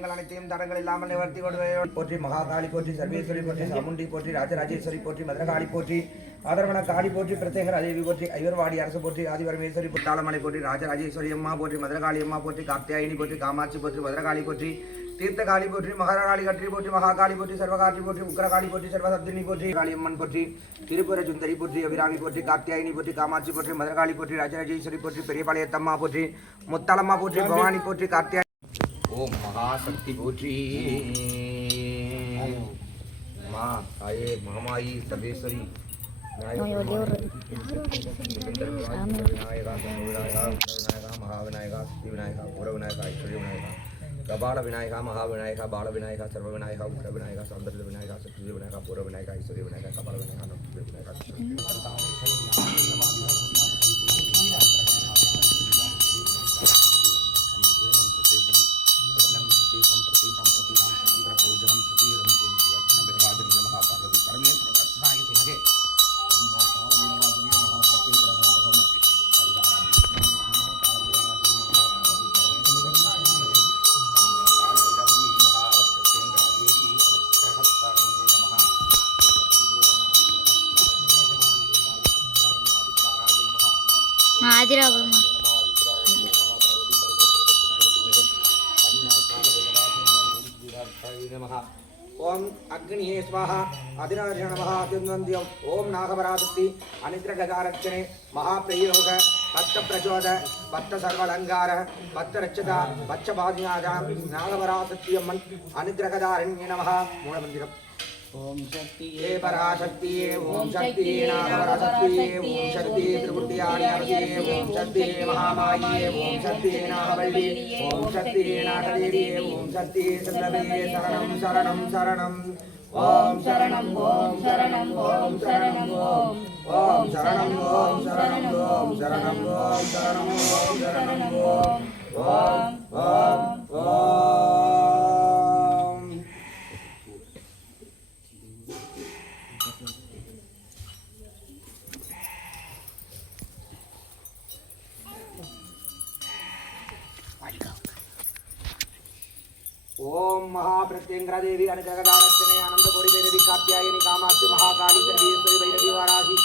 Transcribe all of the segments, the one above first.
காரியங்கள் அனைத்தையும் தரங்கள் இல்லாமல் நிவர்த்தி கொடுவையோடு. போற்றி மகாகாளி போற்றி சர்வேஸ்வரி போற்றி சாமுண்டி போற்றி ராஜராஜேஸ்வரி போற்றி மதுரகாளி போற்றி ஆதரவன காளி போற்றி பிரத்யேகர் தேவி போற்றி ஐவர்வாடி அரசு போற்றி ஆதிபரமேஸ்வரி புத்தாளமலை போற்றி ராஜராஜேஸ்வரி அம்மா போற்றி மதுரகாளி அம்மா போற்றி கார்த்தியாயினி போற்றி காமாட்சி போற்றி மதுரகாளி போற்றி தீர்த்தகாளி போற்றி மகரகாளி கற்றி போற்றி மகாகாளி போற்றி சர்வகாட்சி போற்றி உக்கரகாளி போற்றி சர்வசப்தினி போற்றி காளியம்மன் போற்றி திருப்புர சுந்தரி போற்றி அபிராமி போற்றி கார்த்தியாயினி போற்றி காமாட்சி போற்றி மதுரகாளி போற்றி ராஜராஜேஸ்வரி போற்றி பெரியபாளையத்தம்மா போற்றி முத்தாளம்மா போற்றி பவானி போற்றி காத்தியாய் ओम महाशक्ति भूति माँ आए महामाई सर्वेश्वरी विनायका ऐश्वर्य विनायका महाविनायका बाल विनायका सर्व विनायका उत्तर विनायका सौंदर्य विनायका सत्य विनायका पूर्व विनायका ईश्वरी विनायका कबाल विनायका विनायका கதிராபுரமா ஓம் அக்னியே ஸ்வாஹா அதிராஜ நமः அத்யுன்வந்தியம் ஓம் நாகபராசக்தி அனித்ரகதாரட்சணே மகாபிரயோக பத்த பிரச்சோத பத்த சர்வலங்கார பத்த ரட்சதா பச்ச பாதிநாதாம் நாகபராசக்தி அம்மன் அனுகிரகதாரண்ய நமகா மூலமந்திரம். ஓம் பராசக்தியே ஓம் சக்தியே நாகபராசக்தியே ஓம் சக்தியே திருபுத்தியாடியே ஓம் சக்தியே மகாமாயே ஓம் சக்தியே நாகவல்லி ஓம் சக்தியே நாகதேவியே ஓம் சக்தியே சந்தவே சரணம் சரணம் சரணம் ஓம் சரணம் ஓம் சரணம் ஓம் சரணம் ஓம் ஓம் சரணம் ஓம் சரணம் ஓம் சரணம் ஓம் சரணம் ஓம் சரணம் ஓம் ஓம் ஓம் மகாபிரத்யங்கர தேவி அனுகிரகதாரட்சணே அனந்தபுரி தேவி காத்தியாயனி காமாட்சி மகாகாளி சர்வேஸ்வரி வைரவி வாராகி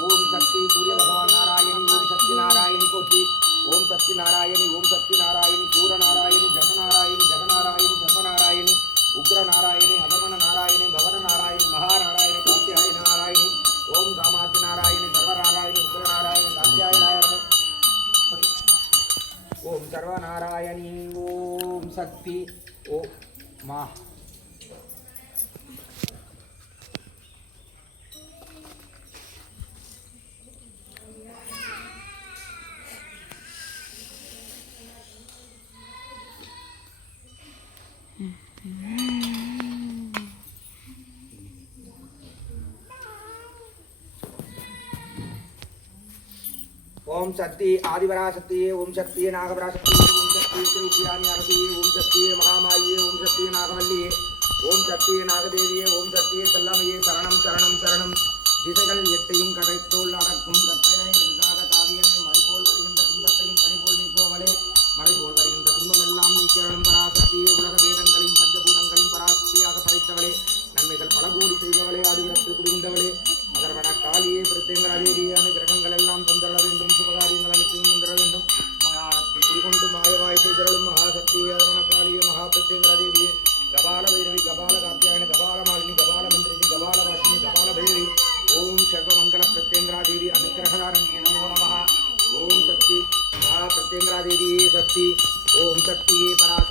ஓம் சக்தி சூரிய பகவான் நாராயணி ஓம் சக்தி நாராயணி போற்றி ஓம் சக்தி நாராயணி ஓம் சக்தி நாராயணி பூர நாராயணி ஜகநாராயணி ஜெகநாராயணி சர்வநாராயணி உக்ர நாராயணி அதர்வன நாராயணி பவன நாராயணி மகாநாராயணி காத்தியாயன நாராயணி ஓம் காமாட்சி நாராயணி சர்வநாராயணி உக்ர நாராயணி காத்தியாய நாராயணி ஓம் சர்வநாராயணி ஓம் சக்தி ஓம் மா. ஓம் சக்தி ஆதிபரா சக்தியே ஓம் சக்தியே நாகபரா சக்தி சக்தியானி அரசியே ஓம் சக்தியே மகாமாயே ஓம் சக்தியே நாகவல்லியே ஓம் சக்தியே நாகதேவியே ஓம் சக்தியே செல்லமையே சரணம் சரணம் சரணம். திசைகள் எட்டையும் கடைத்தோல் பிரத்யங்கராதேவியே சக்தி ஓம் சக்தியே பராசக்தியே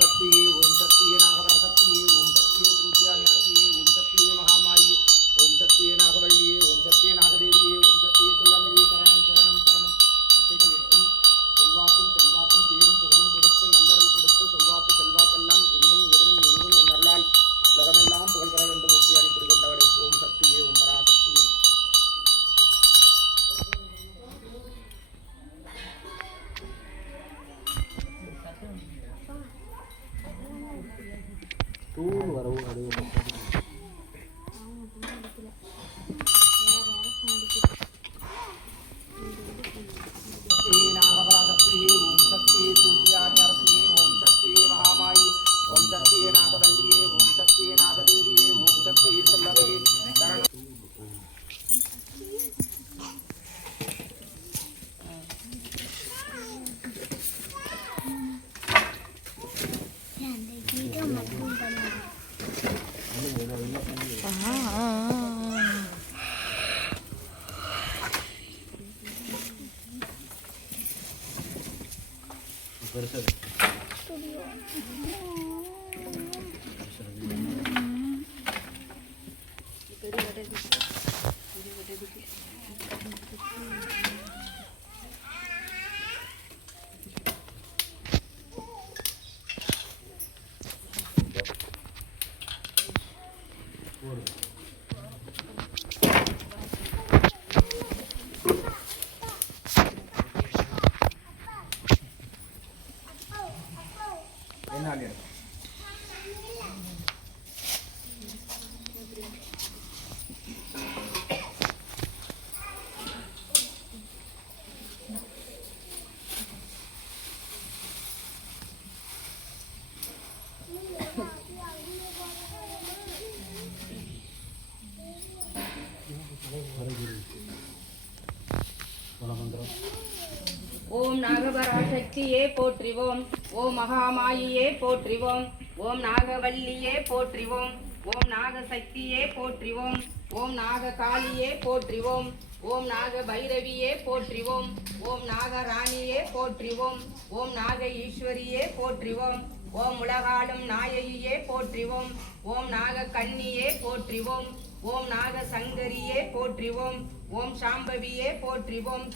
சக்தியே போற்றிவோம் ஓம் மகாமாயியே போற்றிவோம் ஓம் நாகவல்லியே போற்றிவோம் ஓம் நாகசக்தியே போற்றிவோம் ஓம் நாககாளியே போற்றிவோம் ஓம் நாக பைரவியே போற்றிவோம் ஓம் நாகராணியே போற்றிவோம் ஓம் நாக ஈஸ்வரியே போற்றிவோம் ஓம் உலகாலும் நாயகியே போற்றிவோம் ஓம் நாக கன்னியே போற்றிவோம் ஓம் நாக சங்கரியே போற்றிவோம் ஓம் சாம்பவியே போற்றிவோம்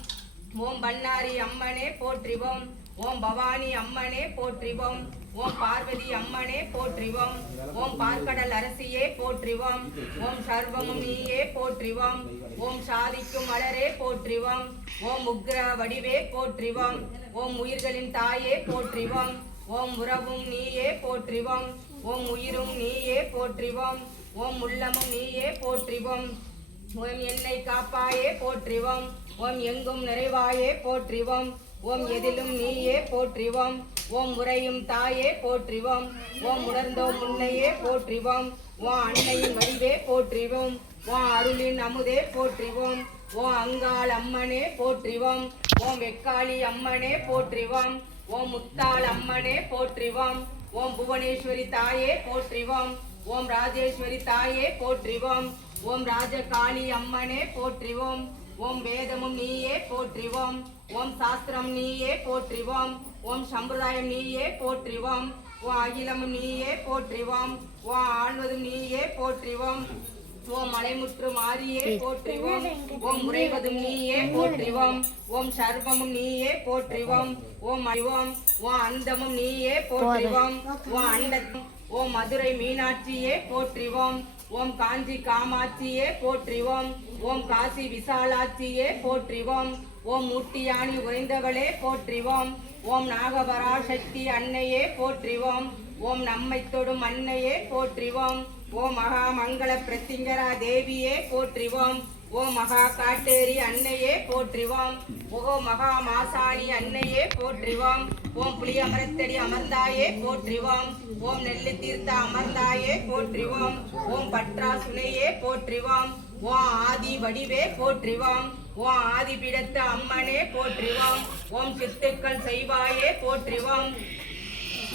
ஓம் பண்ணாரி அம்மனே போற்றிவோம் ஓம் பவானி அம்மனே போற்றிவோம் ஓம் பார்வதி அம்மனே போற்றிவோம் ஓம் பார்க்கடல் அரசியே போற்றிவோம் ஓம் சர்வமும் நீயே போற்றிவோம் ஓம் சாதிக்கும் மலரே போற்றிவோம் ஓம் உக்ர வடிவே போற்றிவோம் ஓம் உயிர்களின் தாயே போற்றிவோம் ஓம் உறவும் நீயே போற்றிவோம் ஓம் உயிரும் நீயே போற்றிவோம் ஓம் உள்ளமும் நீயே போற்றிவோம் ஓம் என்னை காப்பாயே போற்றிவோம் ஓம் எங்கும் நிறைவாயே போற்றிவோம் ஓம் எதிலும் நீயே போற்றிவோம். ஓம் முறையும் தாயே போற்றிவோம். ஓம் உணர்ந்தோம் முன்னையே போற்றிவோம். ஓ அன்னையின் வடிவே போற்றிவோம். ஓ அருளின் அமுதே போற்றிவோம். ஓம் அங்காள் அம்மனே போற்றிவோம். ஓம் வெக்காளி அம்மனே போற்றிவோம். ஓம் முத்தாள் அம்மனே போற்றிவோம். ஓம் புவனேஸ்வரி தாயே போற்றிவோம். ஓம் ராஜேஸ்வரி தாயே போற்றிவோம். ஓம் ராஜகாளி அம்மனே போற்றிவோம். ஓம் வேதமும் நீயே போற்றிவோம். ஓம் சாஸ்திரம் நீயே போற்றிவோம். ஓம் சம்பிரதாயம் நீயே போற்றிவோம். ஓ அகிலமும் நீயே போற்றிவோம். ஓ ஆழ்வதும் நீயே போற்றிவோம். ஓம் மலைமுற்று மாறியே போற்றிவோம். ஓம் முறைவதும் நீயே போற்றிவோம். ஓம் சர்வமும் நீயே போற்றிவோம். ஓம் அறிவோம் ஓ அந்தமும் நீயே போற்றிவோம். ஓ அண்டத்தும் ஓம் மதுரை மீனாட்சியே போற்றிவோம். ஓம் காஞ்சி காமாட்சியே போற்றிவோம். ஓம் காசி விசாலாட்சியே போற்றிவோம். ஓம் முட்டியாணி உறைந்தவளே போற்றிவோம். ஓம் நாகபராசக்தி அன்னையே போற்றிவோம். ஓம் நம்மை தொடும் அன்னையே போற்றிவோம். ஓம் மகா மங்கள பிரத்திங்கரா தேவியே போற்றிவோம். ஓம் மகா காட்டேரி அன்னையே போற்றிவோம். ஓ மகா மாசாணி அன்னையே போற்றிவோம். ஓம் புளியமரத்தடி அமர்ந்தாயே போற்றிவோம். ஓம் நெல்லு தீர்த்த அமர்ந்தாயே போற்றிவோம். ஓம் பற்றா சுனையே போற்றிவோம். ஓம் ஆதி வடிவே போற்றிவோம். ஓம் ஆதி பிடத்த அம்மனே போற்றிவோம். ஓம் சித்துக்கள் செய்வாயே போற்றிவோம்.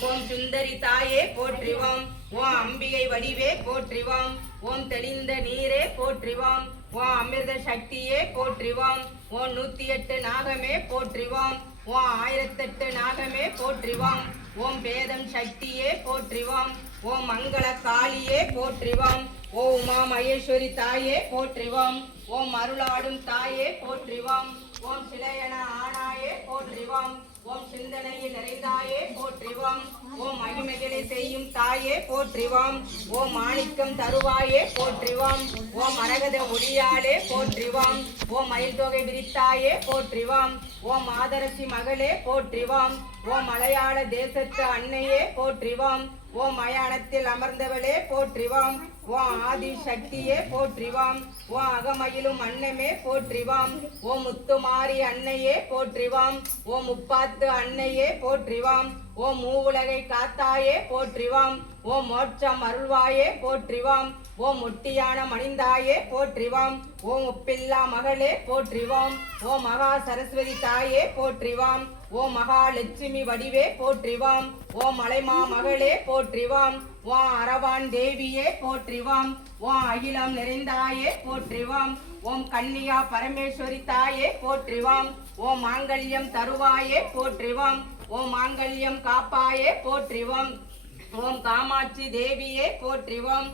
ஓம் சுந்தரி தாயே போற்றிவோம். ஓம் அம்பிகை வடிவே போற்றிவோம். ஓம் தெளிந்த நீரே போற்றிவோம். ஓம் அமிர்த சக்தியே போற்றிவோம். ஓம் நூத்தி எட்டு நாகமே போற்றிவோம். ஓம் ஆயிரத்தெட்டு நாகமே போற்றிவோம். ஓம் வேதம் சக்தியே போற்றிவோம். ஓம் மங்கள காளியே போற்றிவோம். ஓ உமா மகேஸ்வரி தாயே போற்றிவோம் ஓம் அருளாடும் தாயே போற்றிவோம் ஓம் சிலையன ஆனாயே போற்றிவோம் ஓம் சிந்தனையில் நிறைந்தாயே போற்றிவோம் ஓம் மகிமைகளை செய்யும் தாயே போற்றிவோம் ஓம் மாணிக்கம் தருவாயே போற்றிவோம் ஓம் மரகத ஒளியாலே போற்றிவோம் ஓம் மயில் தொகை விரித்தாயே போற்றிவோம் ஓம் மாதரசி மகளே போற்றிவோம் ஓம் மலையாள தேசத்து அன்னையே போற்றிவோம் ஓம் மயானத்தில் அமர்ந்தவளே போற்றிவோம் ஓ ஆதி சக்தியே போற்றிவாம். ஓ அகமயிலும் அன்னமே போற்றிவாம். ஓ முத்துமாரி அன்னையே போற்றிவாம். ஓ முப்பாத்து அன்னையே போற்றிவாம். ஓ மூவுலகை காத்தாயே போற்றிவாம். ஓ மோட்சம் அருள்வாயே போற்றிவாம். ஓம் முட்டியான மணிந்தாயே போற்றிவாம். ஓம் ஒப்பில்லா மகளே போற்றிவாம். ஓம் மகா சரஸ்வதி தாயே போற்றிவாம். ஓம் மகாலட்சுமி வடிவே போற்றிவாம். ஓம் மலைமா மகளே போற்றிவாம். ஓ அரவான் தேவியே போற்றிவாம். ஓ அகிலம் நிறைந்தாயே போற்றிவாம். ஓம் கன்னியா பரமேஸ்வரி தாயே போற்றிவாம். ஓம் மாங்கல்யம் தருவாயே போற்றிவாம். ஓம் மாங்கல்யம் காப்பாயே போற்றிவோம். ஓம் காமாட்சி தேவியே போற்றிவோம்.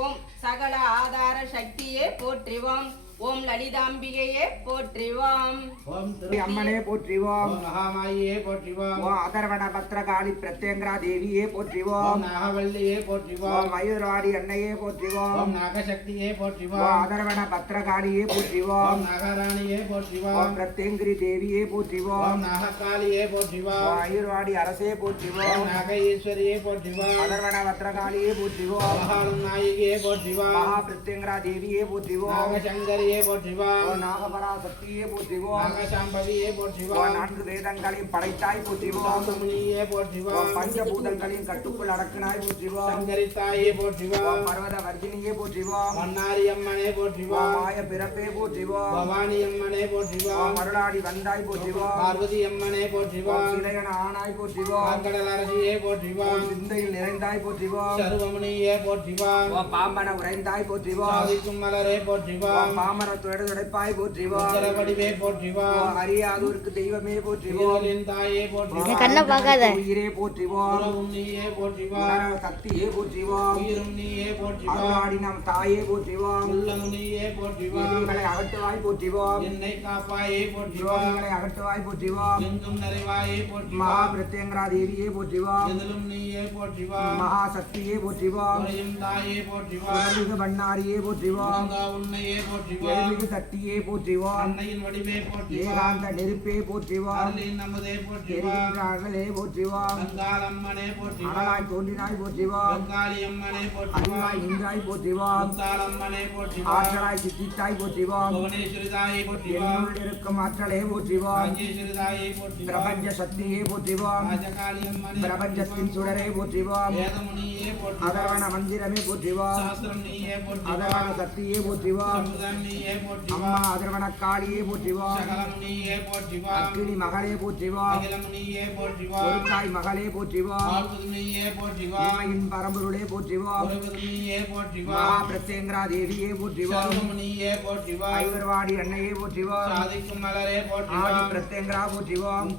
ஓம் சகல ஆதார சக்தியே போற்றிவோம். ஓம் லலிதாம்பிகையே போற்றிவோம். ஓம் அம்மனே போற்றிவோம். மகாமாயே போற்றிவோம். ஓம் அதர்வண பத்ரகாளி பிரத்யங்கரா தேவியே ஓம் போற்றிவோம் நாகவல்லியே போற்றிவோம். மயூரவாடி அன்னையே போற்றிவோம். நாகசக்தியே ஓம் போற்றிவோம் அதர்வண பத்ரகாளியே போற்றிவோம். நாகராணியே ஓம் போற்றிவோம் பிரத்யங்கிரி தேவியே போற்றிவோம். ஓம் நாககாளியே ஓம் போற்றிவோம் மயூரவாடி அரசே போற்றிவோம். நாக ஈஸ்வரியே போற்றிவோம். அதர்வண பத்ரகாளியே போற்றிவோம். மகாலும் நாயிகையே போற்றிவோம். மகா பிரத்யங்கரா தேவியே போற்றிவோம். நாகசங்கரியே போற்றிவோம் ஓம் நாகபராசக்தியே போற்றிவோம் நாகசாம்பவியே ஓம் போற்றிவோம் நான்கு வேதங்களையும் படைத்தாய் போற்றிவோம் சாந்தமுனியே ஓம் போற்றிவோம் பஞ்சபூதங்களையும் கட்டுக்குள் அடக்கினாய் போற்றிவோம் சங்கரித்தாயே போற்றிவோம் ஓம் பர்வத வர்ஜினியே போற்றிவோம் மன்னாரி அம்மனே ஓம் போற்றிவோம் மாய பிறப்பே போற்றிவோம் பவானி அம்மனே ஓம் போற்றிவோம் மருளாடி வந்தாய் போற்றிவோம் பார்வதி அம்மனே ஆனாய் போற்றிவோம் அரசியே சிந்தையில் நிறைந்தாய் போற்றிவோம் சர்வமுனியே பாம்பன உறைந்தாய் போற்றிவோம் சாதிக்கும் மலரே ஓம் போற்றிவோம் பாமர துடை துடைப்பாய் போற்றிவோம் உத்தரவடிவே போற்றிவோம் ஓம் அறியாதோருக்கு தெய்வமே போற்றிவோம் உயிர்களின் தாயே போற்றிவோம் கண்ணை பார்க்காத. உயிரே போற்றிவோம் நீயே போற்றிவோம் உணர சக்தியே போற்றிவோம் உயிரும் நீயே போற்றிவோம் அருளாடி நம் தாயே போற்றிவோம் உள்ளமும் நீயே போற்றிவோம் எதிரிகளை அகற்றுவாய் போற்றிவோம் என்னை காப்பாயே போற்றிவோம் துரோகிகளை அகற்றுவாய் போற்றிவோம் எங்கும் நிறைவாயே மகா போற்றிவோம் பிரத்யங்கரா தேவியே போற்றிவோம் எதிலும் நீயே போற்றிவோம் மகா சக்தியே தாயே உலகிகு பண்ணாரியே உறங்கா உன்னையே போற்றிவோம் எழுமிகு சக்தியே போற்றிவோம் அன்னையின் வடிவே போற்றிவோம் ஏகாந்த நெருப்பே போற்றிவோம் அருளின் நமதே போற்றிவோம் எரிகின்ற அகலே போற்றிவோம் கங்காள் அம்மனே போற்றிவோம் அனலாய் தோன்றினாய் போற்றிவோம் கங்காளி அம்மனே போற்றிவோம் அறிவாய் நின்றாய் போற்றிவோம் முத்தாள் அம்மனே போற்றிவோம் ஆற்றலாய் சித்தித்தாய் போற்றிவோம் புவனேஸ்வரி தாயை போற்றிவோம் என்னுள் இருக்கும் ஆற்றலே போற்றிவோம் ராஜேஸ்வரி தாயை போற்றிவோம் பிரபஞ்ச சக்தியே போற்றிவோம் ராஜகாளி அம்மனே பிரபஞ்சத்தின் சுடரே போற்றிவோம் போற்றிவோம் மந்திரமே அதர்வன போற்றிவோம் சக்தியே நீயே அம்மா அதர்வன காளியே போற்றிவோம் அக்கினி மகளே போற்றிவோம் ஒருத்தாய் மகளே போற்றிவோம் உண்மையின் பரம்பொருளே மகா பிரத்யங்கரா தேவியே போற்றிவோம் ஐவர்வாடி அன்னையே மலரே ஆதி ஓம் போற்றிவோம்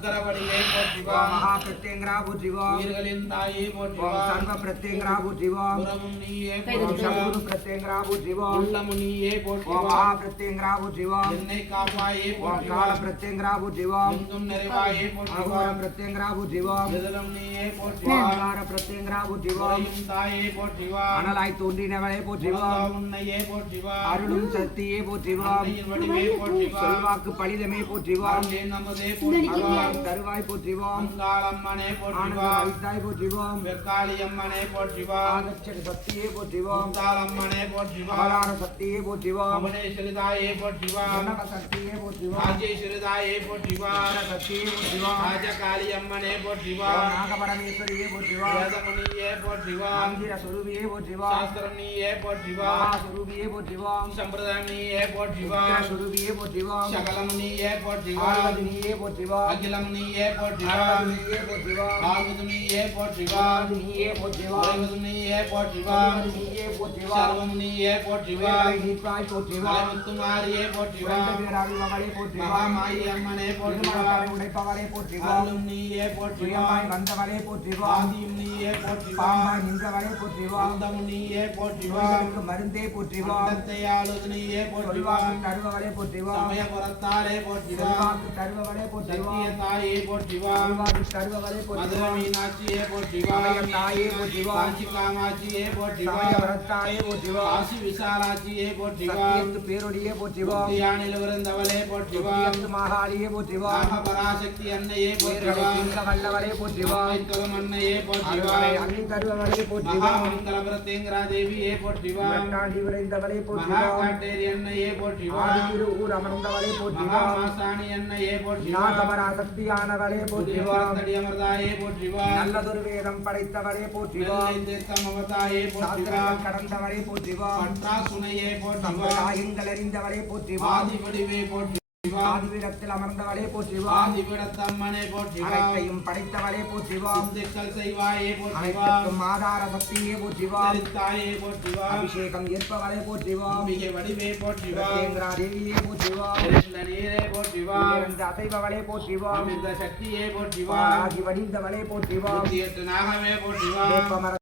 மகா பிரத்யங்கரா போற்றிவோம் உயிர்களின் தாயே ஓம் போற்றிவோம் சர்வ பிரத்யங்கரா போற்றிவோம் உறவும் நீயே ஓம் போற்றிவோம் சகுரு பிரத்யங்கரா போற்றிவோம் உள்ளமும் நீயே ஓம் போற்றிவோம் மகா பிரத்யங்கரா போற்றிவோம் என்னை காப்பாயே ஓம் கால போற்றிவோம் பிரத்யங்கரா போற்றிவோம் எங்கும் நிறைவாயே அகோர போற்றிவோம் பிரத்யங்கரா போற்றிவோம் எதிலும் நீயே போற்றிவோம் ஆகார பிரத்யங்கரா போற்றிவோம் உறையும் தாயே போற்றிவோம் அனலாய் தோன்றினவளே போற்றிவோம் உலகா உன்னையே போற்றிவோம் அருளும் சக்தியே போற்றிவோம் அன்னையின் வடிவே போற்றிவோம் சொல்வாக்கு பலிதமே போற்றிவோம் அருளே நமதே போற்றிவோம் அருளாம் தருவாய் போற்றிவோம் அங்காளம்மனே ஆனந்த போற்றிவோம் வைத்தாய் போற்றிவோம் வெக்காளி அம்மனே போற்றிவோம் ஆதட்சண சக்தியே போற்றிவோம் முத்தாளம்மனே போற்றிவோம் ஆதார சக்தியே போற்றிவோம் புவனேஸ்வரி தாயே போற்றிவோம் கனக சக்தியே போற்றிவோம் ராஜேஸ்வரி தாயே போற்றிவோம் ஆதார சக்தியே போற்றிவோம் ராஜகாளி அம்மனே ஓம் போற்றிவோம் நாகபரமேஸ்வரியே போற்றிவோம் வேதமுனியே போற்றிவோம் ஆந்திர சுரூபியே போற்றிவோம் சாஸ்திரம் நீயே போற்றிவோம் மகாசுரூபியே போற்றிவோம் சம்பிரதாயம் நீயே போற்றிவோம் உக்கிர சுரூபியே போற்றிவோம் சகலம் நீயே போற்றிவோம் ஆழ்வதினியே போற்றிவோம் அகிலம் நீயே போற்றிவோம் அழவதினியே போற்றிவோம் ஆகுது நீயே போற்றிவோம் ஆழ்வதினியே போற்றிவோம் உறைவது நீயே போற்றிவோம் ஆழ்வதினியே போற்றிவோம் சர்வம் நீயே போற்றிவோம் உயிர்களை நீப்பாய் போற்றிவோம் மலைமுத்துமாரியே போற்றிவோம் இரண்டு பேராவி மகளே போற்றிவோம் மகாமாயி அம்மனே போற்றிவோம் திருமணத்தலை உடைப்பவளே போற்றிவோம் அருளும் நீயே போற்றிவோம் சுயமாய் வந்தவளே போற்றிவோம் ஆதியும் நீயே போற்றிவோம் பாம்பாய் நின்றவளே போற்றிவோம் அந்தமும் நீயே போற்றிவோம் நோய்களுக்கு மருந்தே போற்றிவோம் அந்தத்தை ஆளுது நீயே போற்றிவோம் சொல்வாக்கு தருபவளே போற்றிவோம் சமயபுரத்தாலே போற்றிவோம் செல்வாக்கு தருபவளே போற்றிவோம் சத்திய தாயே போற்றிவோம் சொல்வாக்கு தருபவளே மதுரை போற்றிவோம் மீனாட்சியே போற்றிவோம் சமய தாயே போற்றிவோம் காஞ்சி காமாட்சியே சமய வரத்தாயே போற்றிவோம் காசி விசாலாட்சியே சத்தியத்து பேரொடியே விருந்தவளே போற்றிவோம் சத்தியத்து மகாலியே போற்றிவோம் நாகபராசக்தி அன்னையே தீர்க்க வல்லவளே போற்றிவோம் தொழும் அன்னையே தருபவளே போற்றிவோம் மகாமங்கலபுரத்தேங்கிரா தேவியே போற்றிவோம் இரண்டாண்டி விளைந்தவளே மகா போற்றிவோம் காட்டேரி அன்னையே போற்றிவோம் ஆதிதிரு ஊர் அமர்ந்தவளே மகா போற்றிவோம் மாசாணி அன்னையே போற்றிவோம் நாகபராசக்தியானவளே போற்றிவோம் புதியவரத்தடி அமர்தாயே போற்றிவோம் நல்லதொரு வேதம் படைத்தவளே போற்றிவோம் வெள்ளை தீர்த்தம் அவதாயே போற்றிவோம் சாஸ்திரங்கள் கடந்தவளே போற்றிவோம் பற்றா சுனையே போற்றிவோம் சம்பிரதாயங்கள் அறிந்தவளே போற்றிவோம் ஆதிபடிவே போற்றிவாம் ஆதிபீடத்தில் அமர்ந்தவளே போற்றிவாம் ஆதிபிடத்தம்மனே போற்றிவாம் அனைத்தையும் படைத்தவளே போற்றிவாம் சித்துக்கள் செய்வாயே அனைத்துக்கும் ஆதார சக்தியே போற்றிவாம் சரித்தாயே போற்றிவாம் அபிஷேகம் ஏற்பவளே போற்றிவாம் அம்பிகை வடிவே போற்றிவாம் பிரத்யங்கரா தேவியே எழுந்த நீரே போற்றிவாம் இருந்து அசைபவளே போற்றிவாம் அமிர்த சக்தியே போற்றிவாம் ஆகி வடிந்தவளே எட்டு நாகமே வேப்பமர